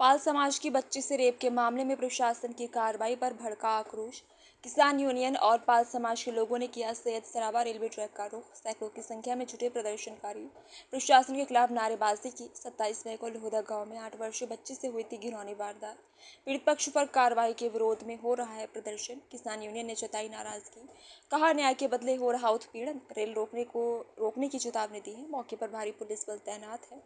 पाल समाज की बच्ची से रेप के मामले में प्रशासन की कार्रवाई पर भड़का आक्रोश। किसान यूनियन और पाल समाज के लोगों ने किया सैयद सराबा रेलवे ट्रैक का रुख। सैकड़ों की संख्या में जुटे प्रदर्शनकारी प्रशासन के खिलाफ नारेबाजी की। 27 मई को लोहदा गांव में 8 वर्षीय बच्ची से हुई थी घिनौनी वारदात। पीड़ित पक्ष पर कार्रवाई के विरोध में हो रहा है प्रदर्शन। किसान यूनियन ने जताई नाराजगी, कहा न्याय के बदले हो रहा उत्पीड़न। रेल रोकने की चेतावनी दी है। मौके पर भारी पुलिस बल तैनात है।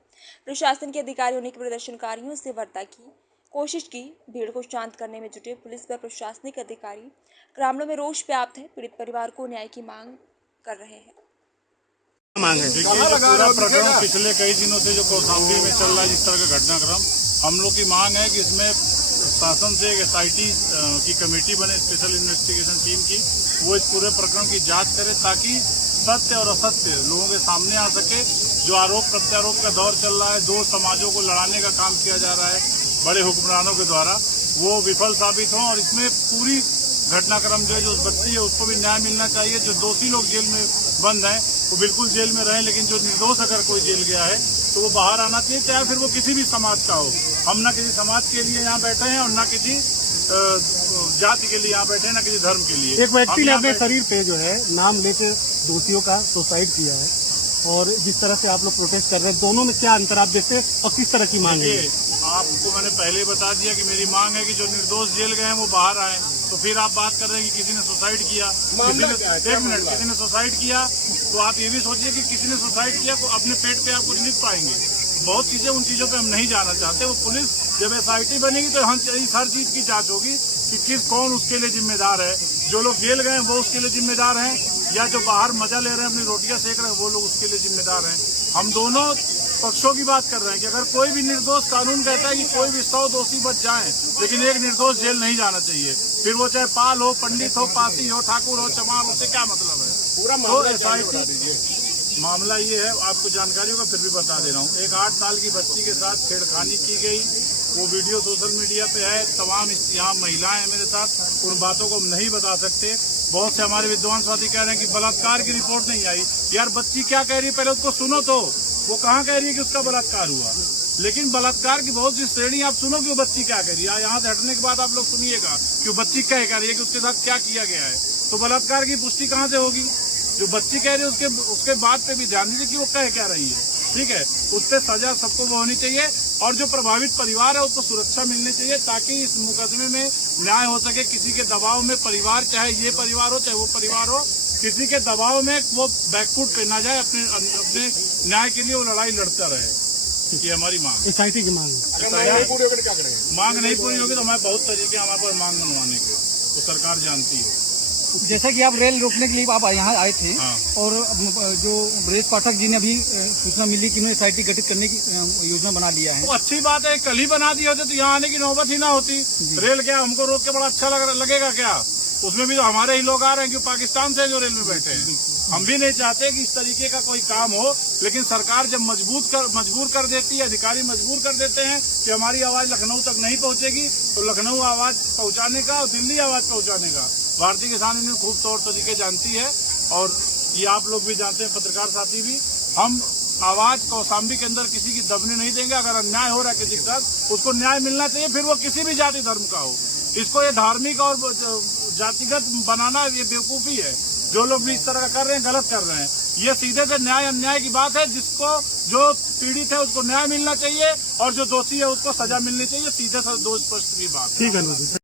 प्रशासन के अधिकारियों ने प्रदर्शनकारियों से वार्ता की कोशिश की। भीड़ को शांत करने में जुटे पुलिस व प्रशासनिक अधिकारी ग्रामीणों में रोष व्याप्त है। पीड़ित परिवार को न्याय की मांग कर रहे हैं। देखिए, जो पूरा प्रकरण पिछले कई दिनों से जो कौशाम्बी में चल रहा है, जिस तरह का घटनाक्रम, हम लोग की मांग है कि इसमें शासन से एक SIT की कमेटी बने, स्पेशल इन्वेस्टिगेशन टीम की, वो इस पूरे प्रकरण की जांच करे ताकि सत्य और असत्य लोगों के सामने आ सके। जो आरोप प्रत्यारोप का दौर चल रहा है, दो समाजों को लड़ाने का काम किया जा रहा है बड़े हुक्मरानों के द्वारा, वो विफल साबित हो और इसमें पूरी घटनाक्रम जो है, जो उस बच्ची है उसको भी न्याय मिलना चाहिए। जो दोषी लोग जेल में बंद हैं वो बिल्कुल जेल में रहें, लेकिन जो निर्दोष अगर कोई जेल गया है तो वो बाहर आना चाहिए, चाहे फिर वो किसी भी समाज का हो। हम ना किसी समाज के लिए यहाँ बैठे हैं और ना किसी जाति के लिए यहाँ बैठे हैं, ना किसी धर्म के लिए। एक व्यक्ति ने अपने शरीर पे जो है नाम लेके दोषियों का सुसाइड किया है, और जिस तरह से आप लोग प्रोटेस्ट कर रहे हैं, दोनों में क्या अंतर आप देखते हैं और किस तरह की मांग है? आपको मैंने पहले बता दिया कि मेरी मांग है कि जो निर्दोष जेल गए हैं वो बाहर आए। तो फिर आप बात कर रहे हैं कि किसी ने सुसाइड किया, किसी ने सुसाइड किया, तो आप ये भी सोचिए कि किसी ने सुसाइड किया तो अपने पेट पे आप कुछ लिख पाएंगे। बहुत चीजें, उन चीजों पे हम नहीं जाना चाहते। वो पुलिस जब SIT बनेगी तो हम हर चीज की जांच होगी कि कौन उसके लिए जिम्मेदार है। जो लोग जेल गए हैं वो उसके लिए जिम्मेदार हैं, या जो बाहर मजा ले रहे हैं, अपनी रोटियां सेक रहे हैं, वो लोग उसके लिए जिम्मेदार हैं। हम दोनों पक्षों की बात कर रहे हैं कि अगर कोई भी निर्दोष, कानून कहता है कि कोई भी 100 दोषी बच जाएं, लेकिन एक निर्दोष जेल नहीं जाना चाहिए। फिर वो चाहे पाल हो, पंडित हो, पासी हो, ठाकुर हो, चमार हो, उससे क्या मतलब है? पूरा मामला ये है, आपको जानकारी होगा फिर भी बता दे रहा हूँ। एक 8 साल की बच्ची के साथ छेड़खानी की गई, वो वीडियो सोशल मीडिया पे है। तमाम यहाँ महिलाएं हैं मेरे साथ, उन बातों को हम नहीं बता सकते। बहुत से हमारे विद्वानवादी कह रहे हैं कि बलात्कार की रिपोर्ट नहीं आई। यार बच्ची क्या कह रही है पहले उसको सुनो तो। वो कहाँ कह रही है कि उसका बलात्कार हुआ? लेकिन बलात्कार की बहुत सी श्रेणी आप सुनो कि वो बच्ची क्या कह रही है। यहाँ से हटने के बाद आप लोग सुनिएगा कि वो बच्ची क्या कह रही है, कि उसके साथ क्या किया गया है। तो बलात्कार की पुष्टि कहाँ से होगी? जो बच्ची कह रही है उसके बाद पे भी ध्यान दीजिए कि वो कह क्या रही है। ठीक है, उस पर सजा सबको वो होनी चाहिए, और जो प्रभावित परिवार है उसको सुरक्षा मिलनी चाहिए ताकि इस मुकदमे में न्याय हो सके। किसी के दबाव में परिवार, चाहे ये परिवार हो चाहे वो परिवार हो, किसी के दबाव में वो बैकफुट पे ना जाए। अपने न्याय के लिए वो लड़ाई लड़ता रहे। ये हमारी मांग है। SIT की मांग है। मांग नहीं पूरी होगी तो हमारे बहुत तरीके हमारे पास मांग मनवाने के, तो सरकार जानती है। जैसा कि आप रेल रोकने के लिए आप यहाँ आए थे, हाँ। और जो ब्रजेश पाठक जी ने अभी सूचना मिली कि उन्होंने SIT गठित करने की योजना बना लिया है। वो अच्छी बात है, कल ही बना दी होती तो यहाँ आने की नौबत ही ना होती। रेल क्या हमको रोक के बड़ा अच्छा लगेगा क्या? उसमें भी तो हमारे ही लोग आ रहे हैं, क्यों पाकिस्तान से जो रेल में बैठे हैं। हम भी नहीं चाहते कि इस तरीके का कोई काम हो, लेकिन सरकार जब मजबूर कर देती है, अधिकारी मजबूर कर देते हैं कि हमारी आवाज लखनऊ तक नहीं पहुंचेगी, तो लखनऊ आवाज पहुंचाने का और दिल्ली आवाज पहुंचाने का भारतीय किसान यूनियन खूब तौर तरीके जानती है, और ये आप लोग भी जानते हैं, पत्रकार साथी भी। हम आवाज कौशाम्बी के अंदर किसी की दबने नहीं देंगे। अगर अन्याय हो रहा है किसी के साथ, उसको न्याय मिलना चाहिए, फिर वो किसी भी जाति धर्म का हो। इसको ये धार्मिक और जातिगत बनाना ये बेवकूफी है। जो लोग भी इस तरह का कर रहे हैं, गलत कर रहे हैं। ये सीधे से न्याय अन्याय की बात है। जिसको जो पीड़ित है उसको न्याय मिलना चाहिए, और जो दोषी है उसको सजा मिलनी चाहिए। सीधे से दो स्पष्ट की बात है।